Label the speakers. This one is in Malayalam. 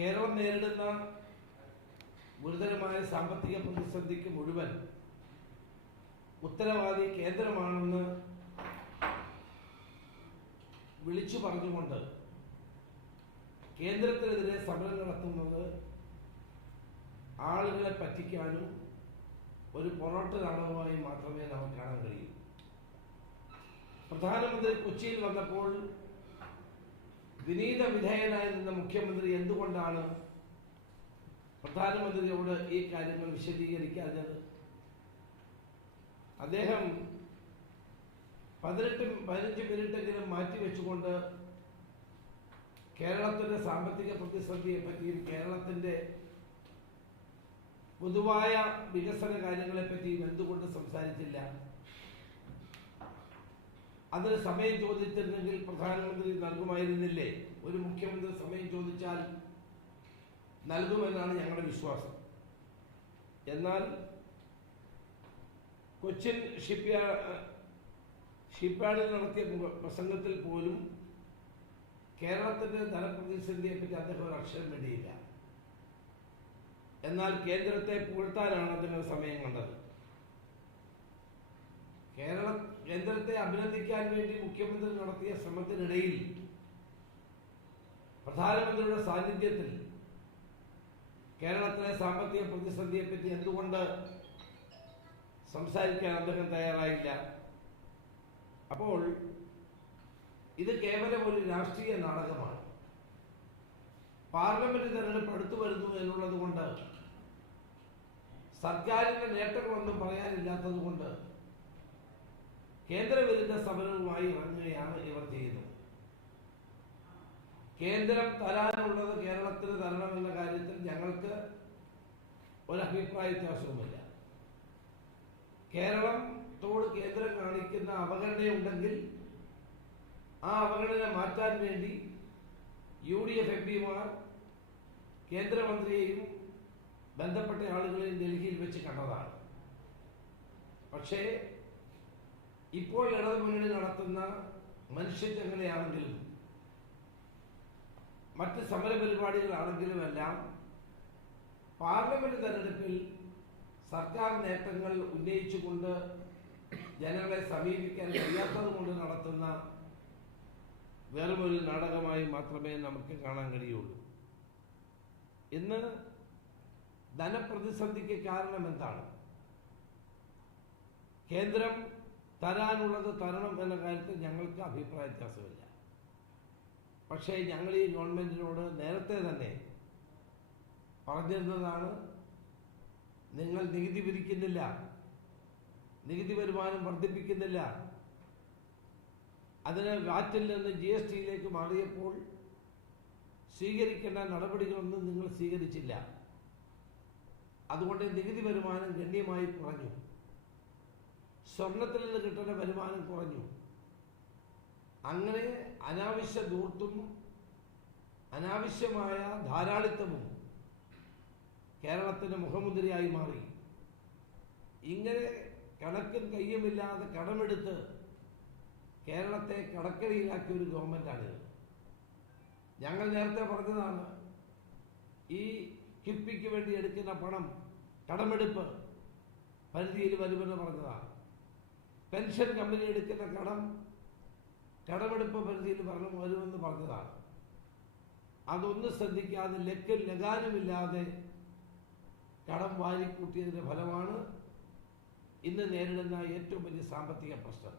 Speaker 1: കേരളം നേരിടുന്ന ഗുരുതരമായ സാമ്പത്തിക പ്രതിസന്ധിക്ക് മുഴുവൻ ഉത്തരവാദി കേന്ദ്രമാണെന്ന് വിളിച്ചു പറഞ്ഞുകൊണ്ട് കേന്ദ്രത്തിനെതിരെ സമരം നടത്തുന്നത് ആളുകളെ പറ്റിക്കാനും ഒരു പൊറോട്ട നാടകമായി മാത്രമേ നമുക്ക് കാണാൻ കഴിയൂ. പ്രധാനമന്ത്രി കൊച്ചിയിൽ വന്നപ്പോൾ വിനീത വിധേയനായി നിന്ന മുഖ്യമന്ത്രി എന്തുകൊണ്ടാണ് പ്രധാനമന്ത്രിയോട് ഈ കാര്യങ്ങൾ വിശദീകരിക്കാഞ്ഞത്? അദ്ദേഹം പതിനെട്ട് പതിനഞ്ച് മിനിറ്റെങ്കിലും മാറ്റിവെച്ചുകൊണ്ട് കേരളത്തിന്റെ സാമ്പത്തിക പ്രതിസന്ധിയെ പറ്റിയും കേരളത്തിന്റെ പൊതുവായ വികസന കാര്യങ്ങളെ പറ്റിയും എന്തുകൊണ്ട് സംസാരിച്ചില്ല? അതിന് സമയം ചോദിച്ചിരുന്നെങ്കിൽ പ്രധാനമന്ത്രി നൽകുമായിരുന്നില്ലേ? ഒരു മുഖ്യമന്ത്രി സമയം ചോദിച്ചാൽ നൽകുമെന്നാണ് ഞങ്ങളുടെ വിശ്വാസം. എന്നാൽ കൊച്ചിൻ ഷിപ്പ്യാ ഷിപ്പ്യാർഡിൽ നടത്തിയ പ്രസംഗത്തിൽ പോലും കേരളത്തിന്റെ ധനപ്രതിസന്ധിയെ പറ്റി അദ്ദേഹം ഒരു അക്ഷരം വേണ്ടിയില്ല എന്നാൽ കേന്ദ്രത്തെ പുകഴ്ത്താനാണ് അദ്ദേഹം സമയം കണ്ടത്. കേരള കേന്ദ്രത്തെ അഭിനന്ദിക്കാൻ വേണ്ടി മുഖ്യമന്ത്രി നടത്തിയ ശ്രമത്തിനിടയിൽ പ്രധാനമന്ത്രിയുടെ സാന്നിധ്യത്തിൽ കേരളത്തിലെ സാമ്പത്തിക പ്രതിസന്ധിയെ പറ്റി എന്തുകൊണ്ട് സംസാരിക്കാൻ അദ്ദേഹം തയ്യാറായില്ല? അപ്പോൾ ഇത് കേവലം ഒരു രാഷ്ട്രീയ നാടകമാണ്. പാർലമെന്റ് തെരഞ്ഞെടുപ്പ് അടുത്തു വരുന്നു എന്നുള്ളത് കൊണ്ട് സർക്കാരിന്റെ നേട്ടങ്ങളൊന്നും പറയാനില്ലാത്തത് കൊണ്ട് കേന്ദ്രവിരുദ്ധ സമരവുമായി ഇറങ്ങുകയാണ് ഇവർ ചെയ്യുന്നത്. കേന്ദ്രം തരാനുള്ളത് കേരളത്തിന് തരണമെന്ന കാര്യത്തിൽ ഞങ്ങൾക്ക് ഒരു അഭിപ്രായ വ്യത്യാസവുമില്ല. കേരളത്തോട് കേന്ദ്രം കാണിക്കുന്ന അവഗണനയുണ്ടെങ്കിൽ ആ അവഗണന മാറ്റാൻ വേണ്ടി യു ഡി എഫ് എം പിമാർ കേന്ദ്രമന്ത്രിയെയും ബന്ധപ്പെട്ട ആളുകളെയും ഡൽഹിയിൽ വെച്ച് കണ്ടതാണ്. പക്ഷേ ഇപ്പോൾ ഇടതുമുന്നണി നടത്തുന്ന മനുഷ്യച്ചങ്ങലയാണെങ്കിലും മറ്റ് സമര പരിപാടികളാണെങ്കിലും എല്ലാം പാർലമെന്റ് തെരഞ്ഞെടുപ്പിൽ സർക്കാർ നേട്ടങ്ങൾ ഉന്നയിച്ചുകൊണ്ട് ജനങ്ങളെ സമീപിക്കാൻ കഴിയാത്തത് കൊണ്ട് നടത്തുന്ന വെറുമൊരു നാടകമായി മാത്രമേ നമുക്ക് കാണാൻ കഴിയുള്ളൂ. ഇന്ന് ധനപ്രതിസന്ധിക്ക് കാരണം എന്താണ് കേന്ദ്രം തരാനുള്ളത് തരണം എന്ന കാര്യത്തിൽ ഞങ്ങൾക്ക് അഭിപ്രായ വ്യത്യാസമില്ല. പക്ഷേ ഞങ്ങൾ ഈ ഗവൺമെന്റിനോട് നേരത്തെ തന്നെ പറഞ്ഞിരുന്നതാണ് നിങ്ങൾ നികുതി പിരിക്കുന്നില്ല നികുതി വരുമാനം വർദ്ധിപ്പിക്കുന്നില്ല. അതിന് വാറ്റിൽ നിന്ന് ജി എസ് ടിയിലേക്ക് മാറിയപ്പോൾ സ്വീകരിക്കേണ്ട നടപടികളൊന്നും നിങ്ങൾ സ്വീകരിച്ചില്ല. അതുകൊണ്ട് നികുതി വരുമാനം ഗണ്യമായി കുറഞ്ഞു. സ്വർണത്തിൽ നിന്ന് കിട്ടുന്ന വരുമാനം കുറഞ്ഞു. അങ്ങനെ അനാവശ്യ ദൂർത്തും അനാവശ്യമായ ധാരാളിത്തവും കേരളത്തിന്റെ മുഖമുദ്രയായി മാറി. ഇങ്ങനെ കണക്കും കയ്യുമില്ലാതെ കടമെടുത്ത് കേരളത്തെ കടക്കരയിലാക്കിയ ഒരു ഗവൺമെന്റാണിത് ഞങ്ങൾ നേരത്തെ പറഞ്ഞതാണ് ഈ കിഫ്ബിക്ക് വേണ്ടി എടുക്കുന്ന പണം കടമെടുപ്പ് പരിധിയിൽ വരുമെന്ന് പറഞ്ഞതാണ്. പെൻഷൻ കമ്പനി എടുക്കുന്ന കടം കടമെടുപ്പ് പരിധിയിൽ പറഞ്ഞു വരുമെന്ന് പറഞ്ഞതാണ്. അതൊന്നും ശ്രദ്ധിക്കാതെ ലക്കും ലഗാനുമില്ലാതെ കടം വാരിക്കൂട്ടിയതിന്റെ ഫലമാണ് ഇന്ന് നേരിടുന്ന ഏറ്റവും വലിയ സാമ്പത്തിക പ്രശ്നം.